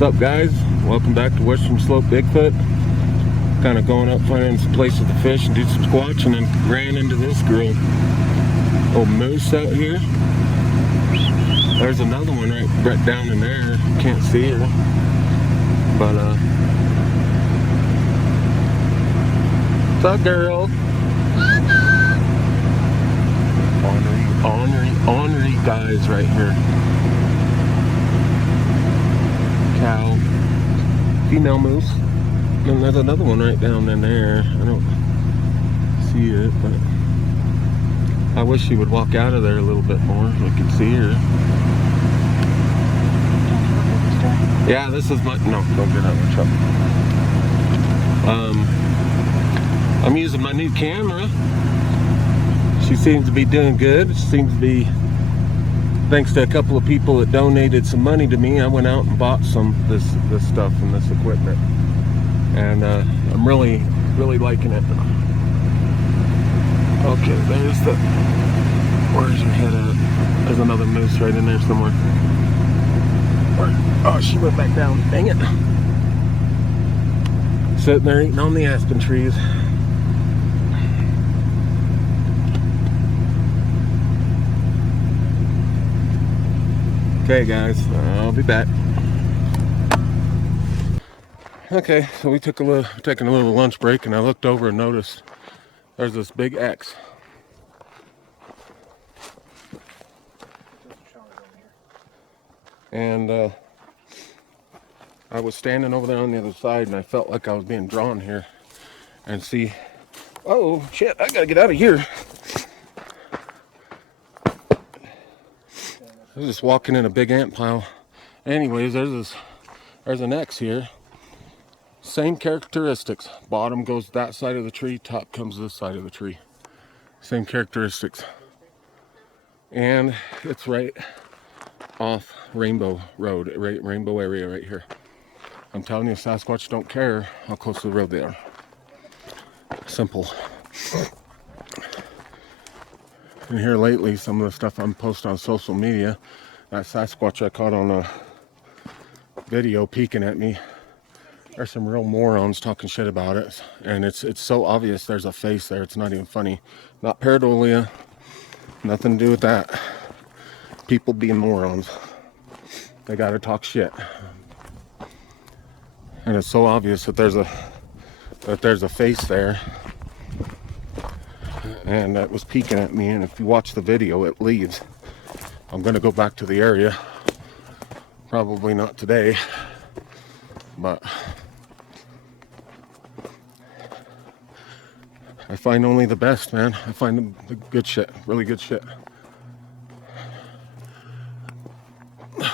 What's up, guys? Welcome back to Western Slope Bigfoot. Kind of going up, finding some places to fish and do some squatch, and then ran into this girl. Old moose out here. There's another one right down in there. Can't see her, but what's up, girl? Ornery guys right here. Cow, female moose. And there's another one right down in there. I don't see it, but I wish she would walk out of there a little bit more so I could see her. Yeah, this is my, no, don't get out of the truck. I'm using my new camera. She seems to be doing good. She seems to be, thanks to a couple of people that donated some money to me, I went out and bought some this stuff and this equipment, and I'm really liking it. Okay, there's the, where's her head at? There's another moose right in there somewhere. Oh, she went back down. Dang it. Sitting there eating on the aspen trees. Okay, guys, I'll be back. Okay, so we took taking a little lunch break, and I looked over and noticed there's this big X. And I was standing over there on the other side, and I felt like I was being drawn here. And see, oh shit, I gotta get out of here. I was just walking in a big ant pile. Anyways, there's an X here. Same characteristics. Bottom goes that side of the tree, top comes this side of the tree. Same characteristics. And it's right off Rainbow Road, Rainbow area right here. I'm telling you, Sasquatch don't care how close to the road they are. Simple. And here lately, some of the stuff I'm posting on social media, that Sasquatch I caught on a video peeking at me, there's some real morons talking shit about it, and it's so obvious there's a face there. It's not even funny. Not pareidolia, nothing to do with that. People being morons. They gotta talk shit, and it's so obvious that there's a face there, and that was peeking at me. And if you watch the video, it leaves. I'm gonna go back to the area. Probably not today, but I find only the best, man. I find the good shit, really good shit. We're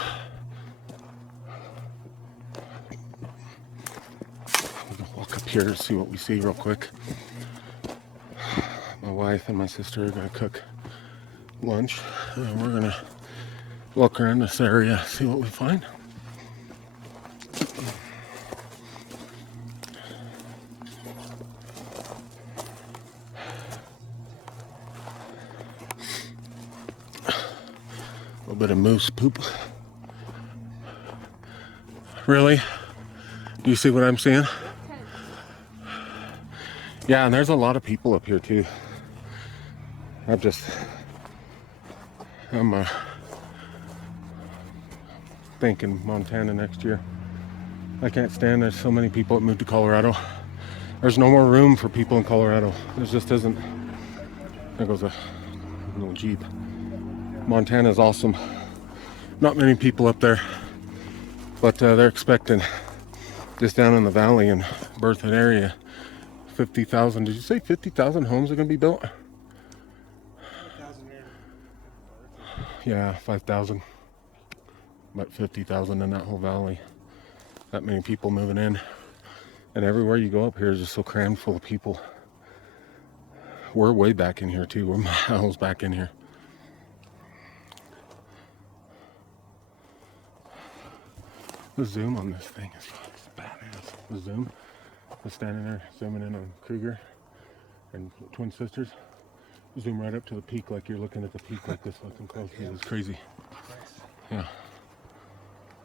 gonna walk up here to see what we see real quick. My wife and my sister are gonna cook lunch, and we're gonna walk around this area, see what we find. A little bit of moose poop. Really? Do you see what I'm seeing? Yeah, and there's a lot of people up here too. I'm thinking Montana next year. I can't stand there's so many people that moved to Colorado. There's no more room for people in Colorado. There just isn't. There goes a little Jeep. Montana's awesome. Not many people up there, but they're expecting just down in the valley and Berthoud area, 50,000. Did you say 50,000 homes are going to be built? 5,000 here. Yeah, 5,000. About 50,000 in that whole valley. That many people moving in. And everywhere you go up here is just so crammed full of people. We're way back in here too. We're miles back in here. The zoom on this thing is badass. The zoom. I was standing there zooming in on Krieger and Twin Sisters. Zoom right up to the peak like you're looking at the peak like this looking close. It was crazy. Yeah.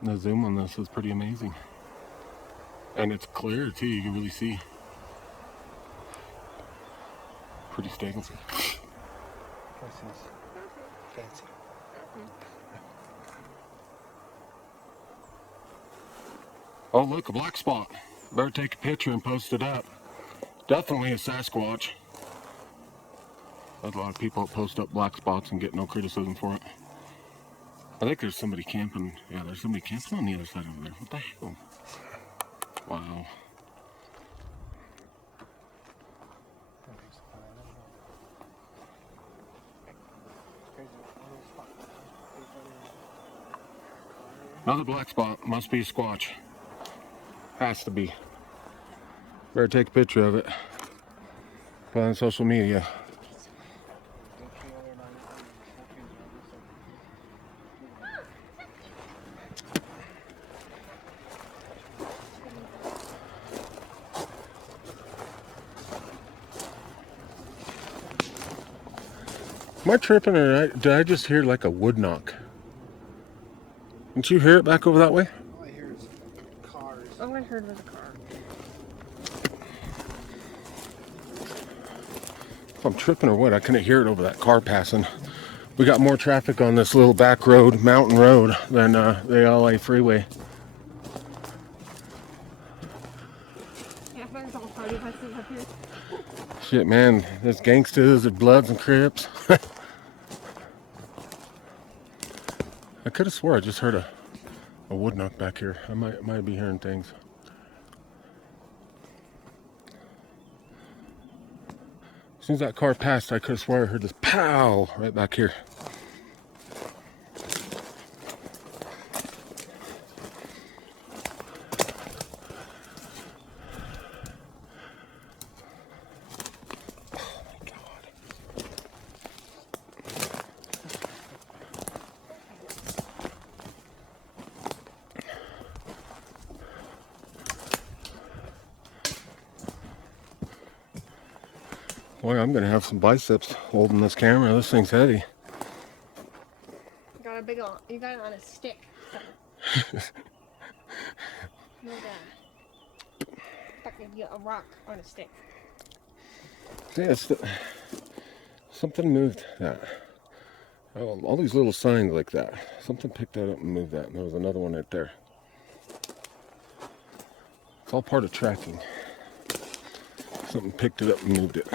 The zoom on this is pretty amazing. And it's clear too, you can really see. Pretty stable. Fancy. Oh look, a black spot. Better take a picture and post it up. Definitely a Sasquatch. There's a lot of people that post up black spots and get no criticism for it. I think there's somebody camping. Yeah, there's somebody camping on the other side over there. What the hell? Wow. Another black spot. Must be a squatch. Has to be. Better take a picture of it. Put it on social media. Am I tripping or did I just hear like a wood knock? Didn't you hear it back over that way? All I hear is cars. All I heard was a car. If I'm tripping or what, I couldn't hear it over that car passing. We got more traffic on this little back road, mountain road, than the LA freeway. Yeah, there's all party buses up here. Shit, man, there's gangsters, there's Bloods and Crips. I could have swore I just heard a wood knock back here. I might be hearing things. As soon as that car passed, I could have swore I heard this pow right back here. Boy, I'm gonna have some biceps holding this camera. This thing's heavy. You got a big on. You got it on a stick. No that. Like a rock on a stick. Yeah, something moved that. Oh, all these little signs like that. Something picked that up and moved that. And there was another one right there. It's all part of tracking. Something picked it up and moved it.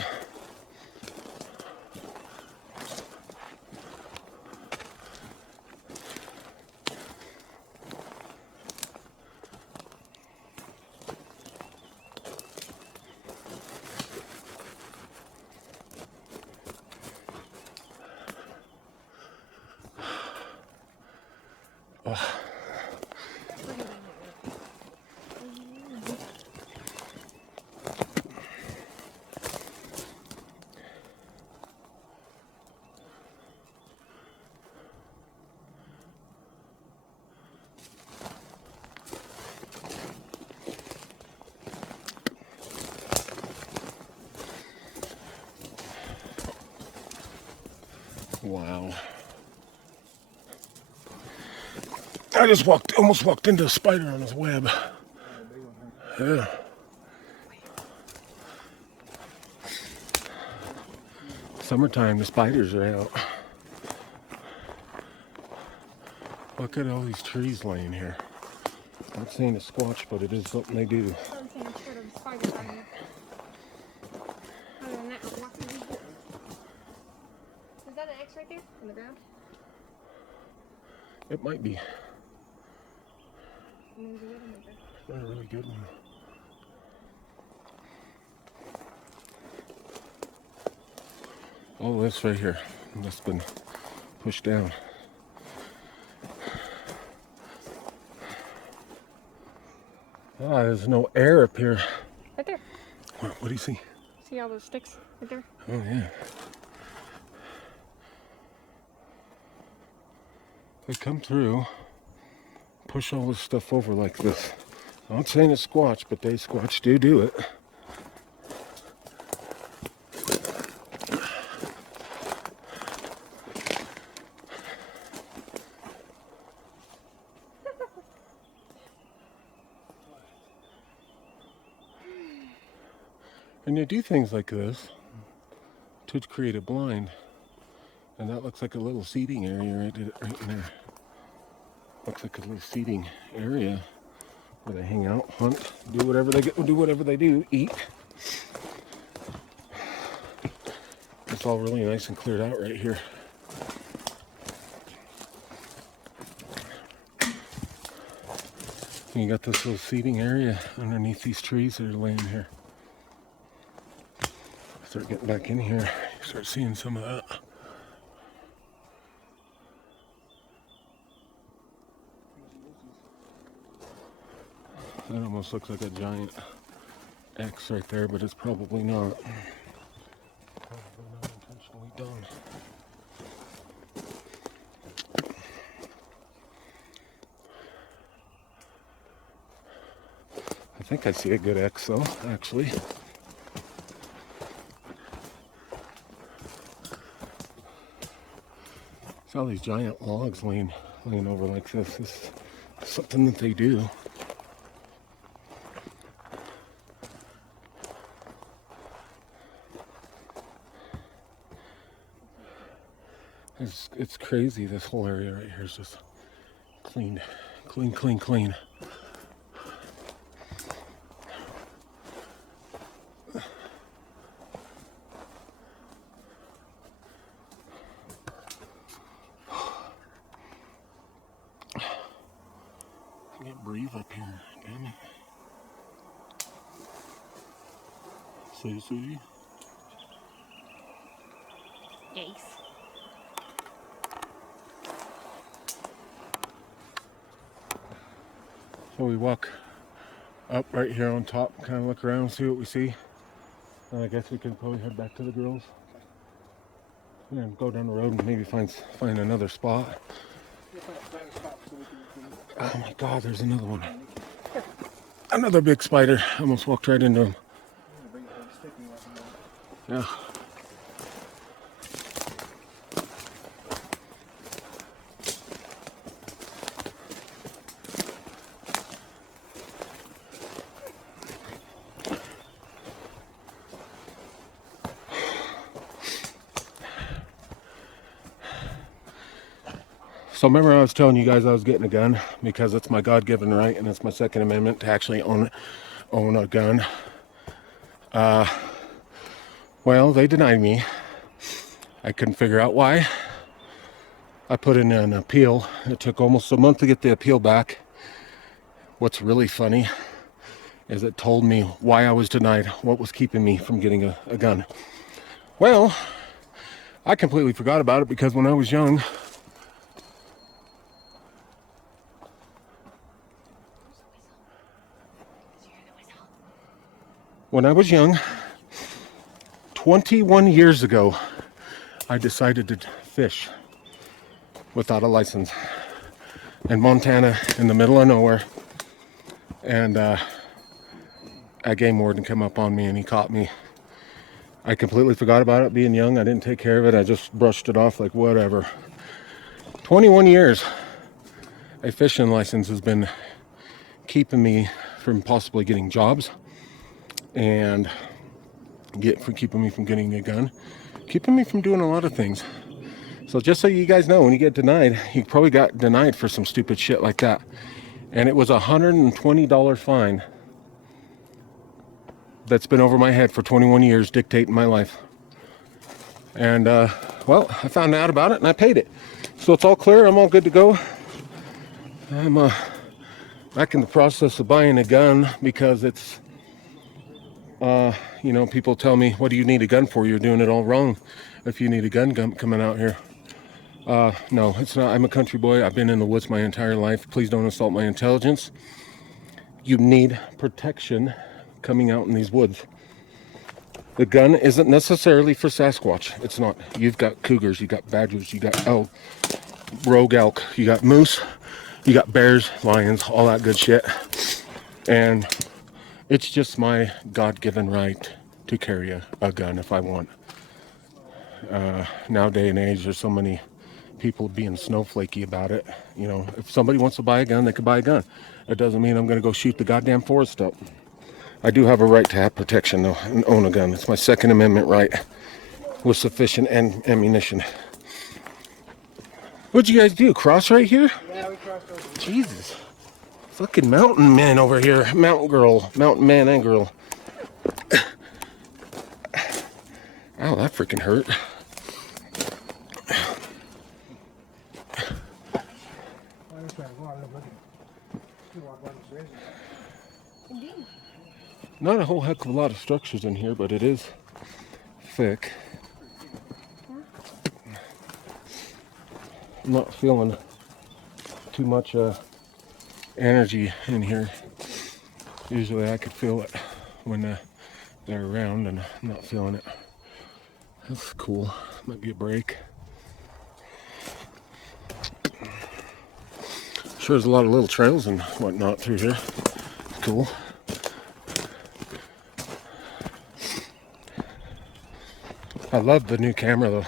Wow. I just almost walked into a spider on his web. Yeah. Summertime, the spiders are out. Look at all these trees laying here. I'm not saying it's Squatch, but it is something they do. I'm saying I'm scared of the spiders out here. Other than that, I'm walking in here. Is that an X right there on the ground? It might be. There's a little bit. Not a really good one. Oh, this right here. That's been pushed down. Ah, there's no air up here. Right there. What do you see? See all those sticks right there? Oh, yeah. They come through, push all this stuff over like this. I'm not saying it's Squatch, but they Squatch do it. And you do things like this to create a blind. And that looks like a little seating area right in there. Looks like a little seating area where they hang out, hunt, do whatever they do, eat. It's all really nice and cleared out right here. And you got this little seating area underneath these trees that are laying here. Start getting back in here, you start seeing some of that. That almost looks like a giant X right there, but it's probably not. Probably not intentionally done. I think I see a good X though, actually. See all these giant logs laying over like this. This is something that they do. It's crazy. This whole area right here is just clean. Clean. I can't breathe up here, damn it. See? Yes. So we walk up right here on top, kind of look around, see what we see. And I guess we can probably head back to the grills. And go down the road and maybe find another spot. Oh my God, there's another one. Another big spider. I almost walked right into him. Yeah. So remember I was telling you guys I was getting a gun because it's my God-given right and it's my Second Amendment to actually own a gun. Well, they denied me. I couldn't figure out why. I put in an appeal. It took almost a month to get the appeal back. What's really funny is it told me why I was denied, what was keeping me from getting a gun. Well, I completely forgot about it because when I was young, When I was young, 21 years ago, I decided to fish without a license in Montana in the middle of nowhere. And a game warden came up on me and he caught me. I completely forgot about it being young. I didn't take care of it. I just brushed it off like whatever. 21 years. A fishing license has been keeping me from possibly getting jobs. And keeping me from getting a gun, keeping me from doing a lot of things. So just so you guys know, when you get denied, you probably got denied for some stupid shit like that. And it was a $120 fine that's been over my head for 21 years, dictating my life. And well, I found out about it and I paid it. So it's all clear. I'm all good to go. I'm back in the process of buying a gun because it's you know, people tell me, what do you need a gun for? You're doing it all wrong if you need a gun coming out here. No, it's not. I'm a country boy. I've been in the woods my entire life. Please don't assault my intelligence. You need protection coming out in these woods. The gun isn't necessarily for Sasquatch. It's not. You've got cougars, you got badgers, you got elk, rogue elk, you got moose, you got bears, lions, all that good shit. And it's just my God-given right to carry a gun if I want. Nowadays and age, there's so many people being snowflakey about it. You know, if somebody wants to buy a gun, they can buy a gun. It doesn't mean I'm going to go shoot the goddamn forest up. I do have a right to have protection, though, and own a gun. It's my Second Amendment right with sufficient ammunition. What'd you guys do? Cross right here? Yeah, we crossed over. Jesus. Fucking mountain men over here. Mountain girl. Mountain man and girl. Ow, that freaking hurt. Indeed. Not a whole heck of a lot of structures in here, but it is thick. I'm not feeling too much energy in here. Usually I could feel it when they're around, and I'm not feeling it. That's cool. Might be a break. Sure, there's a lot of little trails and whatnot through here. Cool. I love the new camera, though.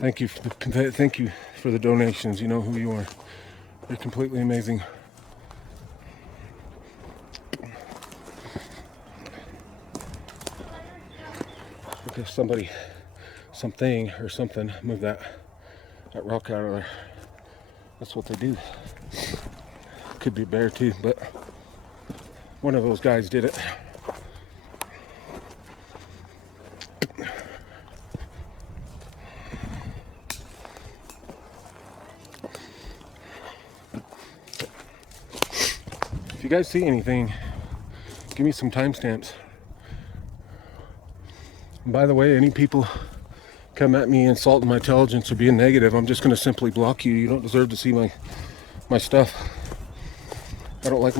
Thank you for the donations. You know who you are. They're completely amazing. If something or something move that rock out of there. That's what they do. Could be a bear too, but one of those guys did it. If you guys see anything, give me some timestamps. And by the way, any people come at me insulting my intelligence or being negative, I'm just going to simply block you. You don't deserve to see my stuff. I don't like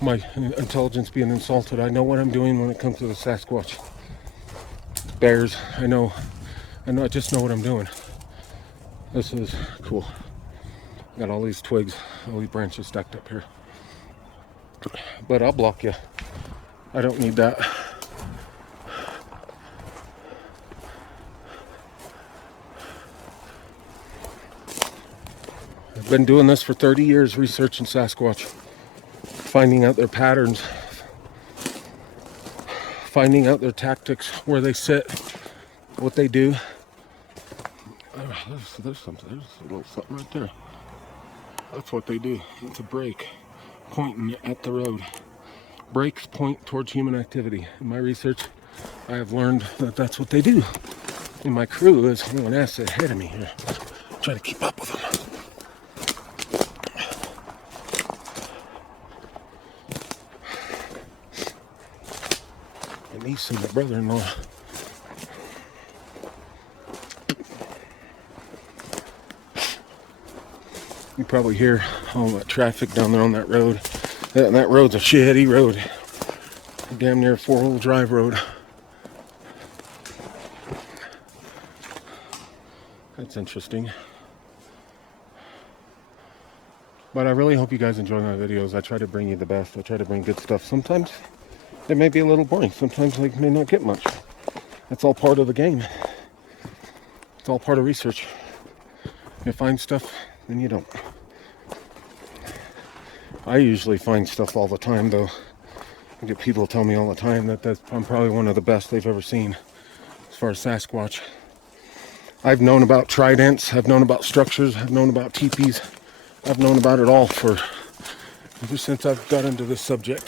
my intelligence being insulted. I know what I'm doing when it comes to the Sasquatch. Bears, I just know what I'm doing. This is cool. Got all these twigs, all these branches stacked up here. But I'll block you. I don't need that. I've been doing this for 30 years, researching Sasquatch, finding out their patterns, finding out their tactics, where they sit, what they do. There's a little something right there. That's what they do. It's a break pointing at the road. Breaks point towards human activity. In my research, I have learned that that's what they do. And my crew is one asset ahead of me here. Try to keep up with them. My niece and my brother-in-law. You probably hear all that traffic down there on that road. That road's a shitty road. Damn near a 4-wheel drive road. That's interesting. But I really hope you guys enjoy my videos. I try to bring you the best. I try to bring good stuff. Sometimes it may be a little boring. Sometimes I may not get much. That's all part of the game. It's all part of research. You find stuff, then you don't. I usually find stuff all the time, though. I get people tell me all the time that I'm probably one of the best they've ever seen as far as Sasquatch. I've known about tridents, I've known about structures, I've known about teepees. I've known about it all ever since I've got into this subject.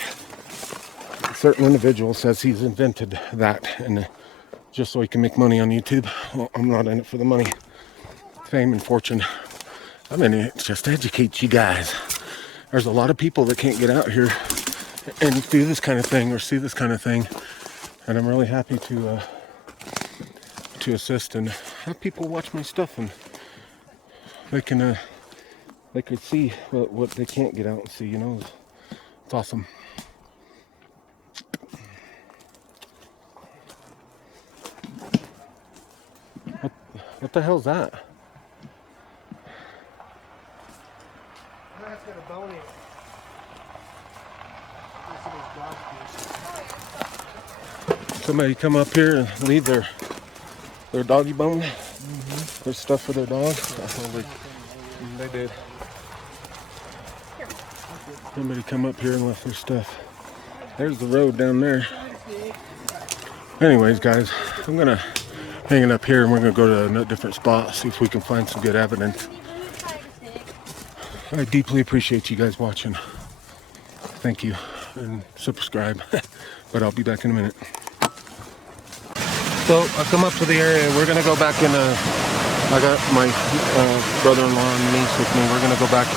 A certain individual says he's invented that, and just so he can make money on YouTube. Well, I'm not in it for the money, fame, and fortune. I'm in it just to educate you guys. There's a lot of people that can't get out here and do this kind of thing or see this kind of thing, and I'm really happy to assist and have people watch my stuff, and they can see what they can't get out and see. You know, it's awesome. What the hell's that? That's got a bone in it. Somebody come up here and leave their doggy bone? Their stuff for their dog? They did. Somebody come up here and left their stuff. There's the road down there. Anyways, guys, I'm gonna hang it up here and we're gonna go to a different spot, see if we can find some good evidence. I deeply appreciate you guys watching. Thank you, and subscribe. But I'll be back in a minute. So I come up to the area. We're gonna go back in. I got my brother-in-law and niece with me. We're gonna go back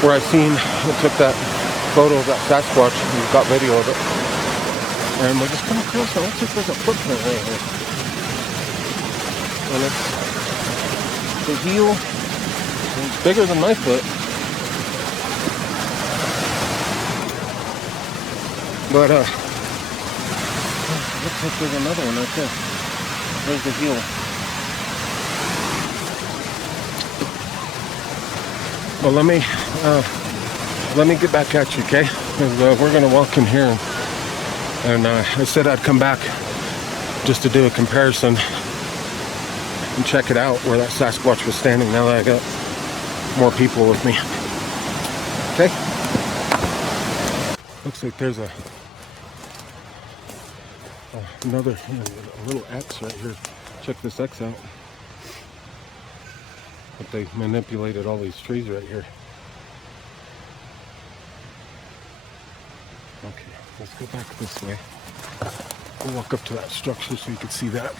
where I took that photo of that Sasquatch. We've got video of it. And we just come across it. Looks like there's a footprint right here. And it's the heel. It's bigger than my foot. But looks like there's another one right there. There's the heel. Well, let me get back at you, okay? 'Cause, we're gonna walk in here, and I said I'd come back just to do a comparison and check it out where that Sasquatch was standing. Now that I got more people with me, okay? Looks like there's another a little X right here. Check this X out. But they manipulated all these trees right here. Okay, let's go back this way. We'll walk up to that structure so you can see that.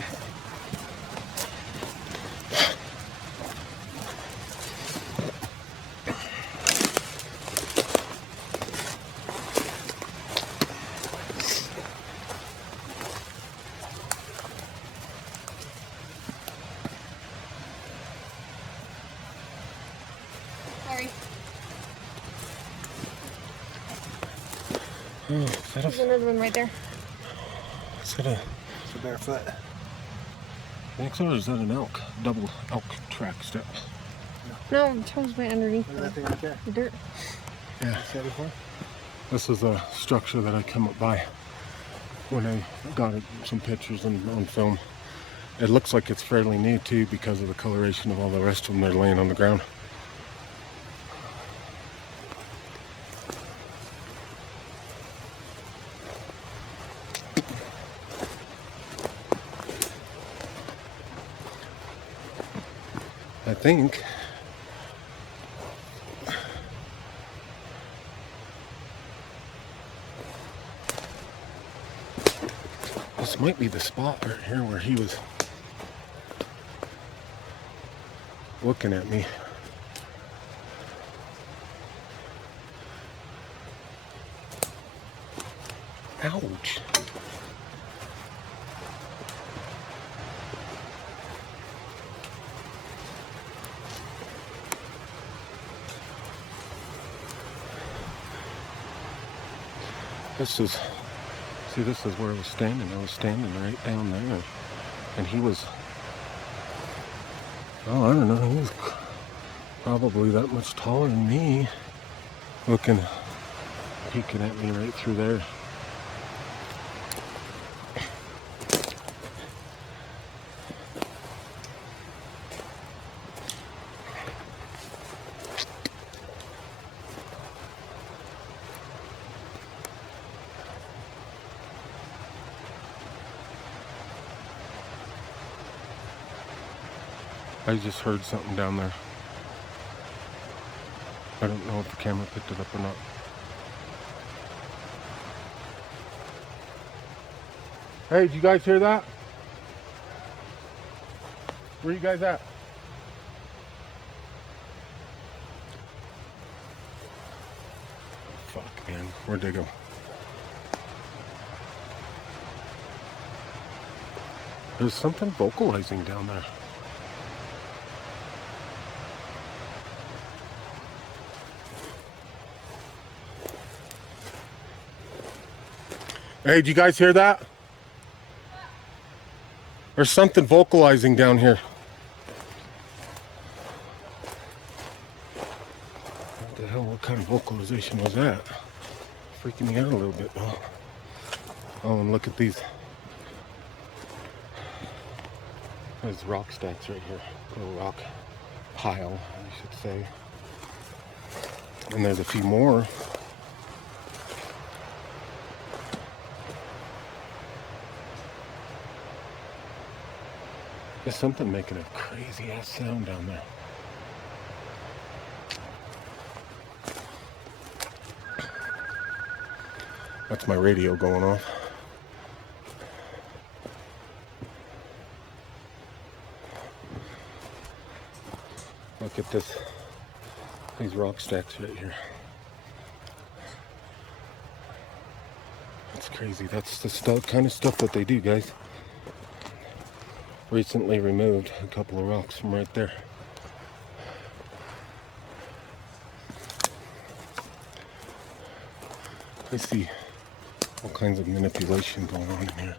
Oh, There's another one right there. Is that a barefoot. think so, or is that an elk? Double elk track step. No, the toes went underneath Look at that thing right there. the dirt. Yeah. See that before? This is a structure that I come up by when I got some pictures on film. It looks like it's fairly new too because of the coloration of all the rest of them that are laying on the ground. I think this might be the spot right here where he was looking at me. Ouch. This is where I was standing. I was standing right down there. And he was, oh, I don't know, he was probably that much taller than me. Peeking at me right through there. I just heard something down there. I don't know if the camera picked it up or not. Hey, did you guys hear that? Where you guys at? Fuck, man. Where'd they go? There's something vocalizing down there. Hey, did you guys hear that? There's something vocalizing down here. What the hell? What kind of vocalization was that? Freaking me out a little bit though. Oh, and look at these. There's rock stacks right here. A little rock pile, I should say. And there's a few more. There's something making a crazy ass sound down there. That's my radio going off. Look at this. These rock stacks right here. That's crazy. That's the kind of stuff that they do, guys. Recently removed a couple of rocks from right there. I see all kinds of manipulation going on in here.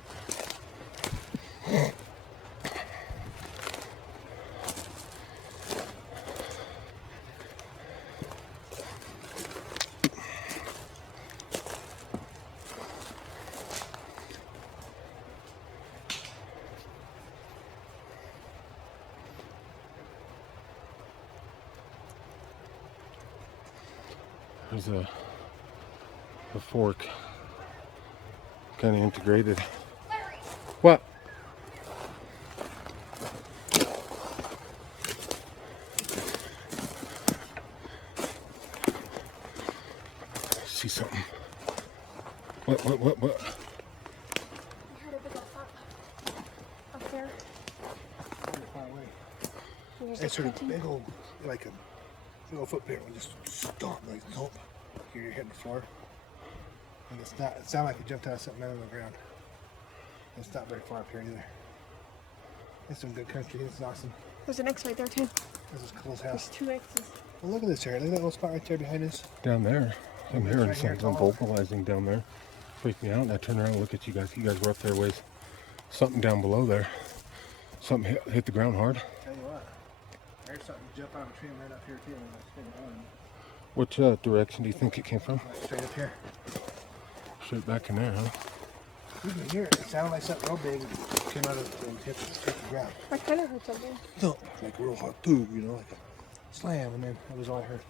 There's a fork, kind of integrated. What? See something? What? I heard a big old pop up there. Far away. There's It's a sort of protein. big old, like a big old footprint would just stomp, like thump. You're hitting the floor. And it's not, it sounded like it jumped out of something out on the ground. It's not very far up here either. It's some good country. It's awesome. There's an X right there too. This is Cole's There's house. 2 X's. Well, look at this area. Look at that little spot right there behind us. Down there. I'm It's hearing right here, something Tom. vocalizing down there. Freaked me out, and I turned around and looked at you guys. You guys were up there ways. Something down below there. Something hit the ground hard. Tell you what. I heard something jump out of a tree right up here too. And I stayed behind. Which direction do you think it came from? Like straight up here. Straight back in there, huh? You can hear it. It sounded like something real big came out of and hit the ground. I kind of heard something. No, like a real hot boom, you know, like a slam, and then that was all I heard.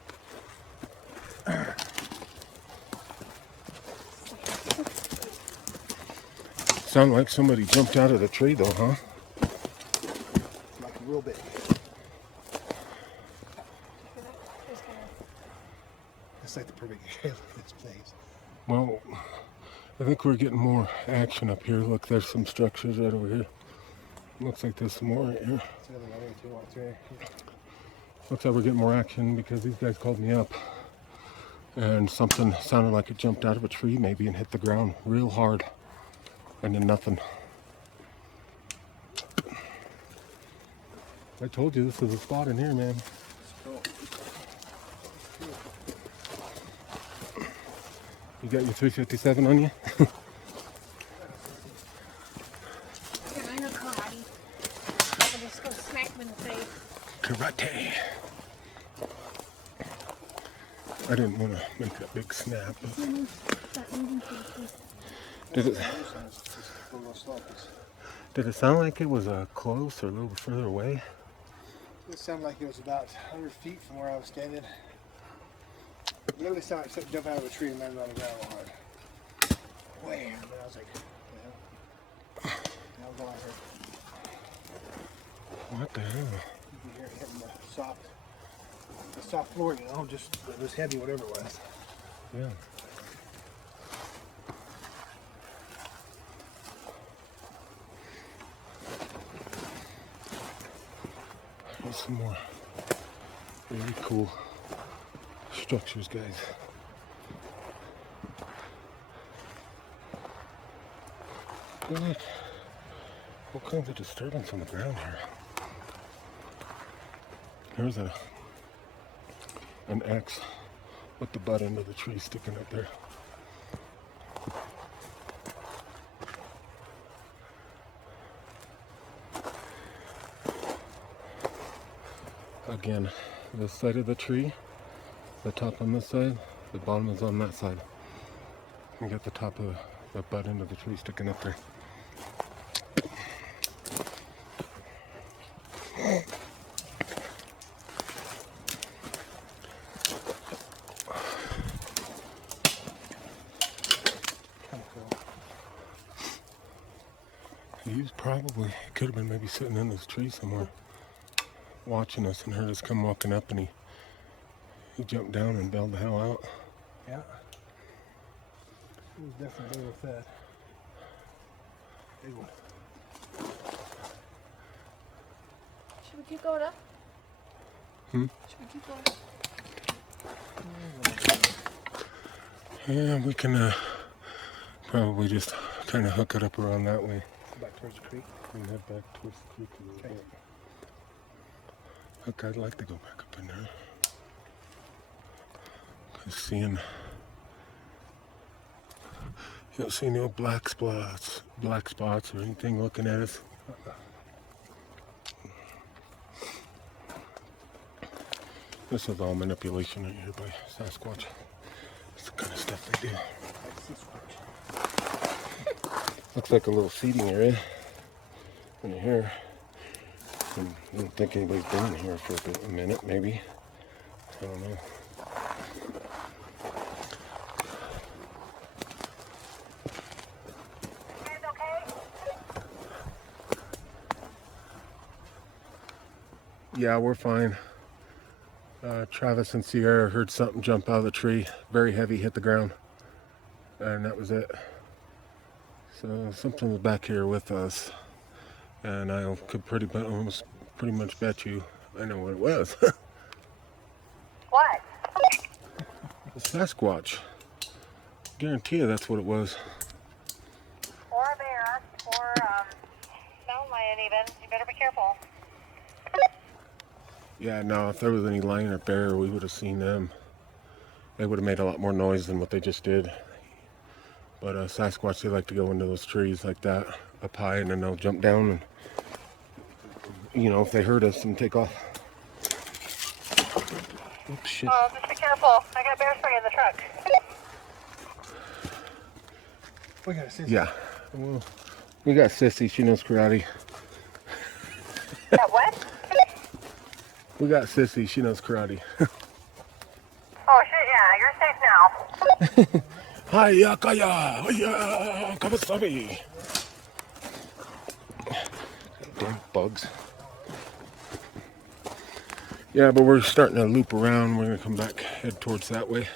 Sounded like somebody jumped out of the tree though, huh? Like real big. It's like the perfect area for this place. Well, I think we're getting more action up here. Look, there's some structures right over here. Looks like there's some more right here. It's another one or two walks there. Looks like we're getting more action because these guys called me up. And something sounded like it jumped out of a tree maybe and hit the ground real hard. And then nothing. I told you this is a spot in here, man. You got your 357 on you? Yeah, I know karate. I'll just go smack him in the face. Karate. I didn't want to make that big snap. Start moving faces. Did it sound like it was close or a little further away? It sounded like it was about 100 feet from where I was standing. It literally sounded like something jumped out of a tree and landed on the ground real hard. Wham! And I was like, yeah. That was all I heard. What the hell? You can hear it hitting the soft floor, you know, just it was heavy, whatever it was. Yeah. Here's some more really cool structures, guys. Look, all kinds of disturbance on the ground here. Here's an X with the butt end of the tree sticking up there. Again, this side of the tree, the top on this side, the bottom is on that side. You got the top of the butt end of the tree sticking up there. He was probably, he could have been maybe sitting in this tree somewhere, watching us and heard us come walking up, and he jumped down and bailed the hell out. Yeah. He was definitely overfed. Big one. Should we keep going up? Hmm? Should we keep going up? Yeah, we can probably just kind of hook it up around that way. Back towards the creek. And head back towards the creek a little bit. Look, I'd like to go back up in there. Cause seeing, you don't see no black spots or anything looking at us. This is all manipulation right here by Sasquatch. It's the kind of stuff they do. Looks like a little seating area right here. I don't think anybody's been in here for a minute, maybe. I don't know. Yeah, we're fine. Travis and Sierra heard something jump out of the tree, very heavy, hit the ground, and that was it. So something was back here with us, and I could almost pretty much bet you I know what it was. What? A Sasquatch. Guarantee you that's what it was. Or a bear, or mountain lion even. You better be careful. Yeah, no, if there was any lion or bear, we would have seen them. They would have made a lot more noise than what they just did. But Sasquatch, they like to go into those trees like that, up high, and then they'll jump down and, you know, if they heard us, and take off. Oops, shit. Oh, just be careful. I got bear spray in the truck. We got to see. Yeah. Well, we got Sissy. She knows karate. That what? We got Sissy. She knows karate. Oh, shit, yeah. You're safe now. Hiya, kaya, hiya, kawasabi. Damn bugs. Yeah, but we're starting to loop around. We're going to come back, head towards that way.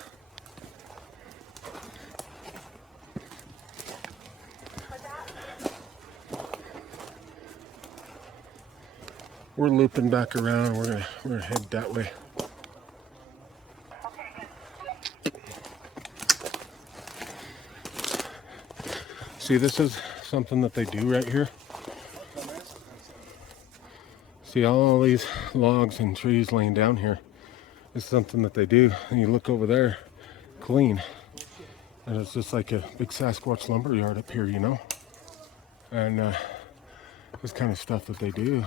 We're looping back around. We're gonna head that way. See, this is something that they do right here. See all these logs and trees laying down here. It's something that they do. And you look over there, clean. And it's just like a big Sasquatch lumber yard up here, you know? And this kind of stuff that they do.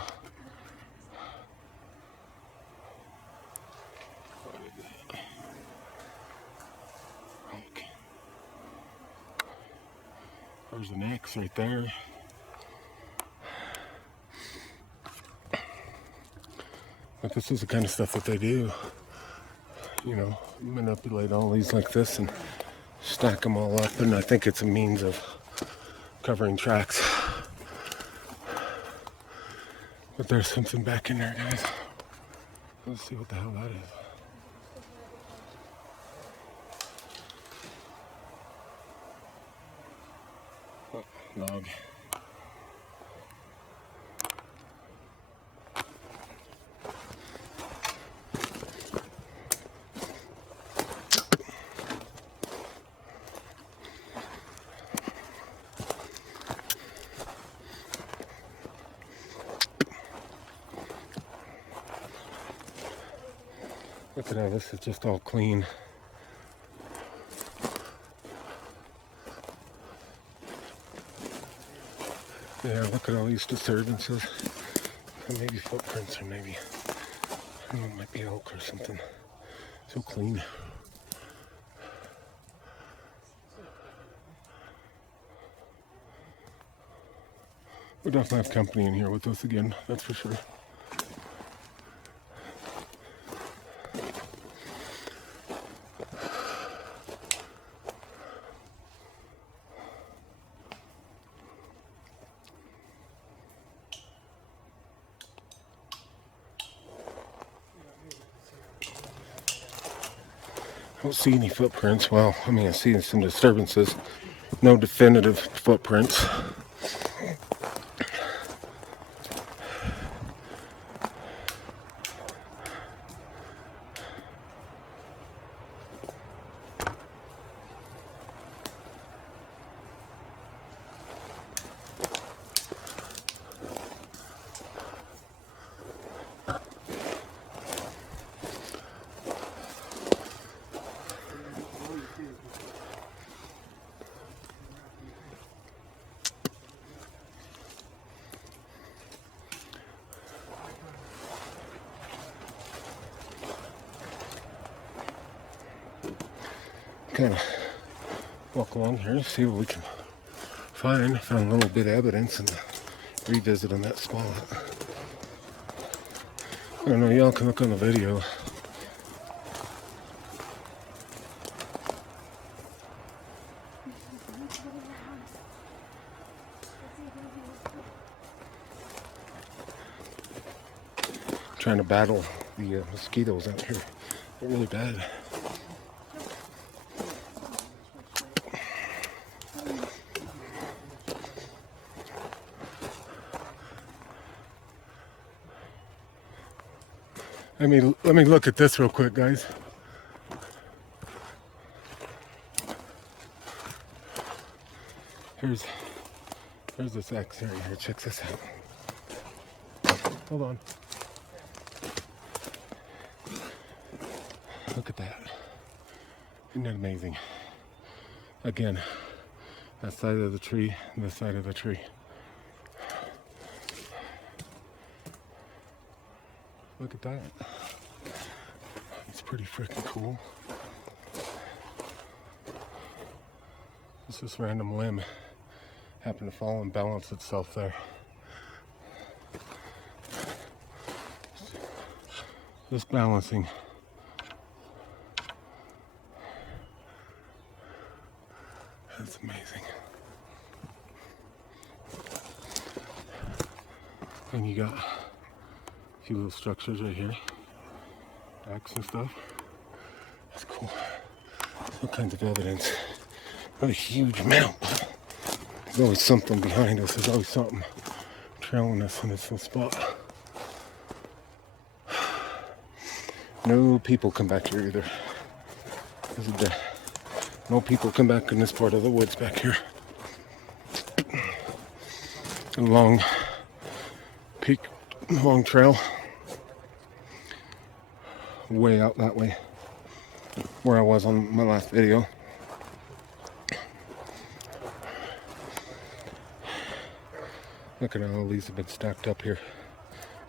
There's an X right there. But this is the kind of stuff that they do. You know, manipulate all these like this and stack them all up. And I think it's a means of covering tracks. But there's something back in there, guys. Let's see what the hell that is. Log. Look at how this is just all clean. Yeah, look at all these disturbances. And maybe footprints, or maybe, I don't know, it might be elk or something. So clean. We definitely have company in here with us again, that's for sure. I don't see any footprints. Well, I mean, I see some disturbances. No definitive footprints. Kind of walk along here and see what we can find. Found a little bit of evidence and revisiting that spot. I don't know, y'all can look on the video. Trying to battle the mosquitoes out here. They're really bad. Let me look at this real quick, guys. Here's this X right here. Check this out. Hold on. Look at that. Isn't that amazing? Again, that side of the tree and this side of the tree. Look at that. It's pretty freaking cool. Just this random limb happened to fall and balance itself there. Just balancing. That's amazing. And you got a few little structures right here. Axe and stuff. That's cool. All kinds of evidence. Not a huge amount, but there's always something behind us. There's always something trailing us in this little spot. No people come back here either. No people come back in this part of the woods back here. A long trail. Way out that way. Where I was on my last video. Look at all these have been stacked up here.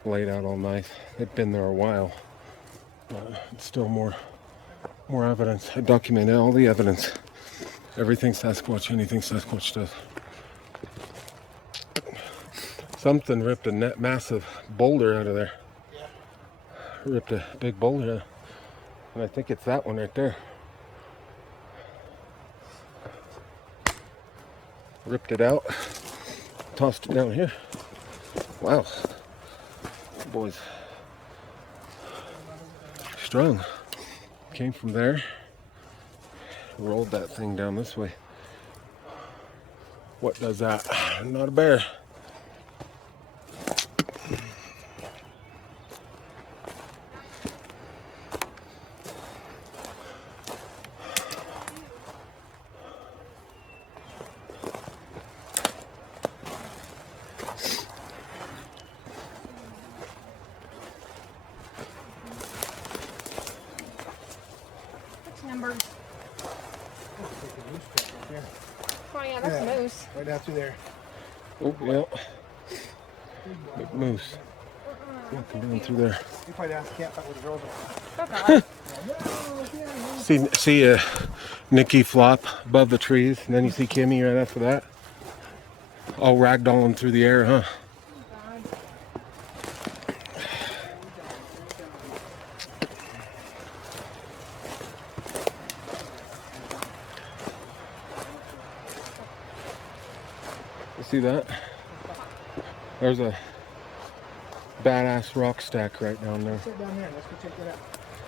Laid out all nice. They've been there a while. But it's still more evidence. I documented all the evidence. Everything Sasquatch, anything Sasquatch does. Something ripped a massive boulder out of there. Ripped a big boulder, and I think it's that one right there. Ripped it out, tossed it down here. Wow, boy's strong. Came from there, rolled that thing down this way. What does that? Not a bear. Number. Oh yeah, that's a moose. Right down through there. Oh, yeah. Big moose. Walking down through there. You probably down at the campsite with the girls. See Nikki flop above the trees, and then you see Kimmy right after that. All ragdolling through the air, huh? You see that? There's a badass rock stack right down there. Sit down there. Let's go check that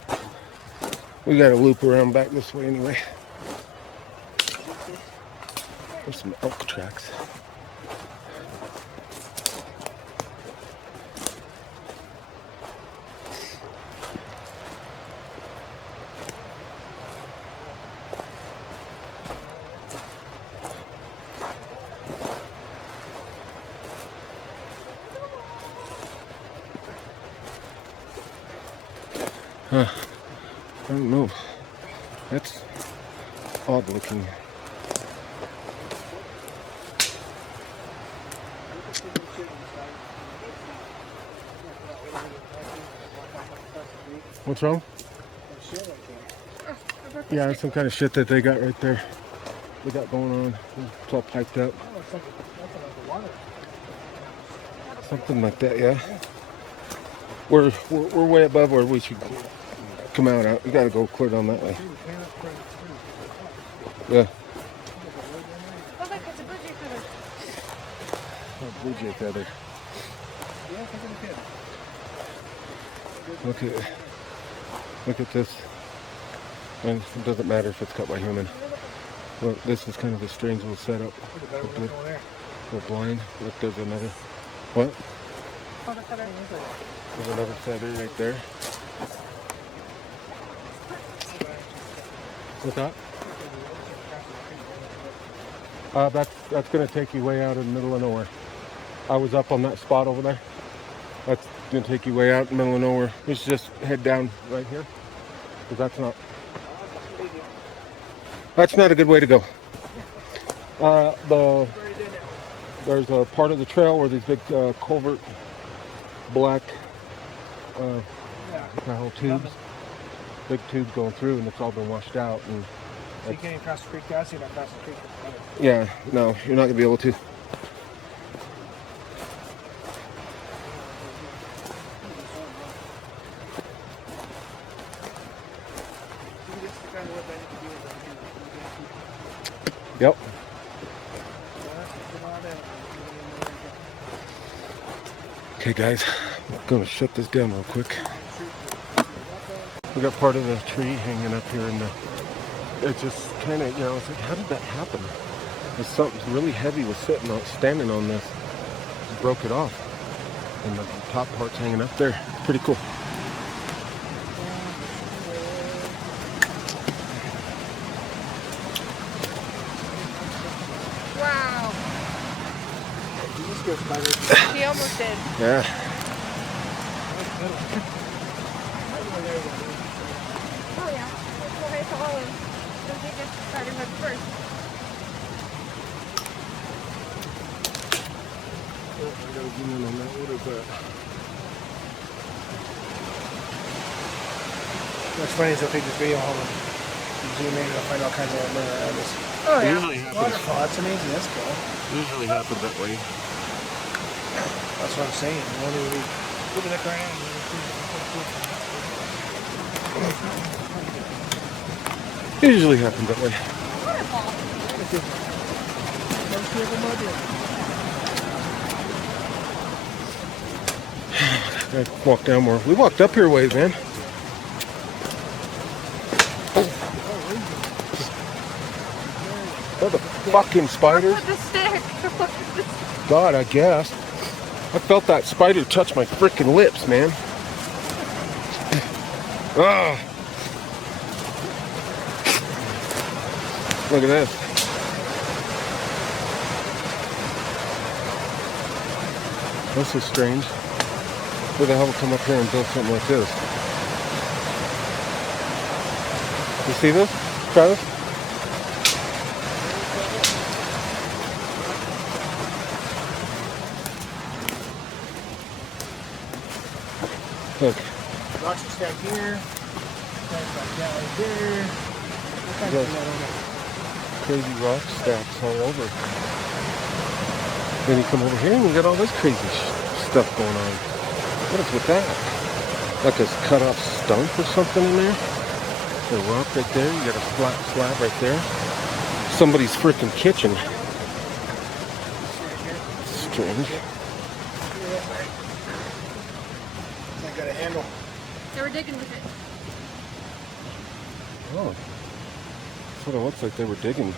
out. We got to loop around back this way anyway. There's some elk tracks. Huh. I don't know. That's odd looking. What's wrong? Yeah, some kind of shit that they got right there. They got going on. It's all piped up. Something like that, yeah. We're way above where we should come out. We gotta go clear down that way. Yeah. Oh, look, it's a blue jay feather. Oh, blue jay feather. Look at this. And it doesn't matter if it's cut by human. Well, this is kind of a strange little setup. We're blind. Look, there's another. What? Oh, the feather. There's another feather right there. What's that? That's gonna take you way out in the middle of nowhere. I was up on that spot over there. That's gonna take you way out in the middle of nowhere. Let's just head down right here, because that's not a good way to go. There's a part of the trail where these big culvert black tubes, big tubes going through, and it's all been washed out. And so you can't even cross the creek, guys. You're not crossing the creek. Yeah, no, you're not gonna be able to. Yep. Okay, guys, I'm gonna shut this down real quick. We got part of the tree hanging up here, and it just kind of, it's like, how did that happen? There's something really heavy was standing on this, just broke it off, and the top part's hanging up there. Pretty cool. Wow. He almost did. Yeah. Oh yeah. Let's go ahead to all of them. Don't they just spider hook first? I gotta zoom in on that. What is that? What's funny is if they just video home and zoom in, you'll find all kinds of murder around us. Oh yeah. Usually happens. Waterfall, that's amazing. That's cool. Usually happens that way. That's what I'm saying. Look at that ground. Usually happens that way. Waterfall. I walk down more. We walked up here a ways, man. Oh, the fucking spiders. Look at the stick. Look at this. God, I guess. I felt that spider touch my freaking lips, man. Ah. Look at this. This is strange. Who the hell would come up here and build something like this? You see this, Travis? Look. Rocks are stacked here. Stacked back down right there. What kind of that over there? Crazy rock stacks all over. Then you come over here and you got all this crazy stuff going on. What is with that? Like a cut off stump or something in there? A rock right there. You got a flat slab right there. Somebody's freaking kitchen. Strange. I got a handle. They were digging with it. Oh, that's what it looks like. They were digging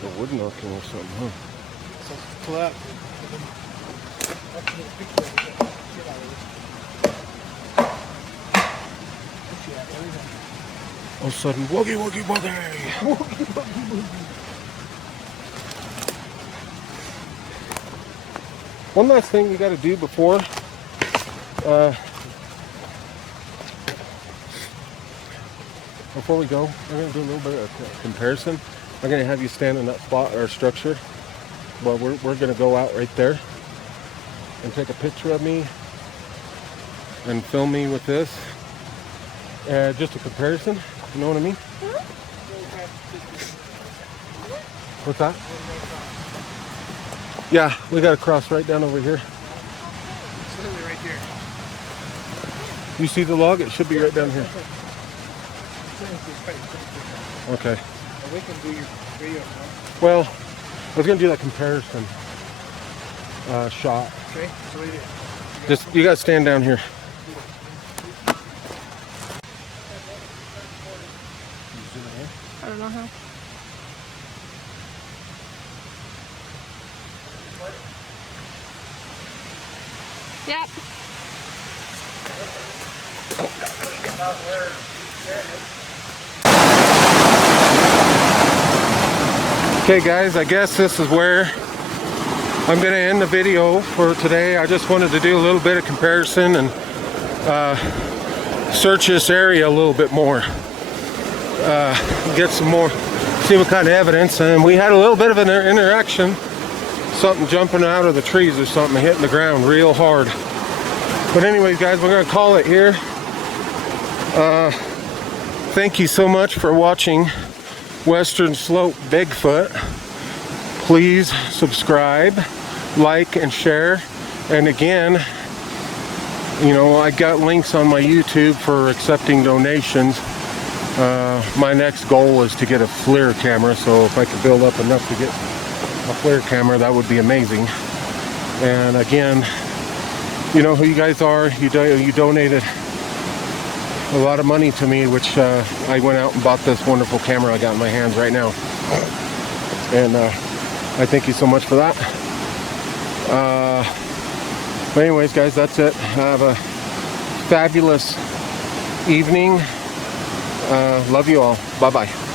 the wood knocking or something, huh? So pull out. All of a sudden, woogie woogie woogie. One last thing you got to do before we go, I'm going to do a little bit of comparison. I'm going to have you stand in that spot or structure. But we're going to go out right there and take a picture of me and film me with this. Just a comparison, you know what I mean? What's that? Yeah, we got to cross right down over here. It's literally right here. You see the log? It should be right down here. Okay. We can do your video. Well, I was going to do that comparison shot. Okay, so what do you do? Just, you got to stand down here. I don't know how. Yep. Okay guys, I guess this is where I'm going to end the video for today. I just wanted to do a little bit of comparison and search this area a little bit more. Get some more, see what kind of evidence. And we had a little bit of an interaction. Something jumping out of the trees or something, hitting the ground real hard. But anyways guys, we're going to call it here. Thank you so much for watching Western Slope Bigfoot. Please subscribe, like, and share. And again, you know, I got links on my YouTube for accepting donations. My next goal is to get a FLIR camera, so if I could build up enough to get a FLIR camera, that would be amazing. And again, you know who you guys are. You donated a lot of money to me, which I went out and bought this wonderful camera I got in my hands right now. And I thank you so much for that. But anyways guys, that's it. Have a fabulous evening. Love you all. Bye bye.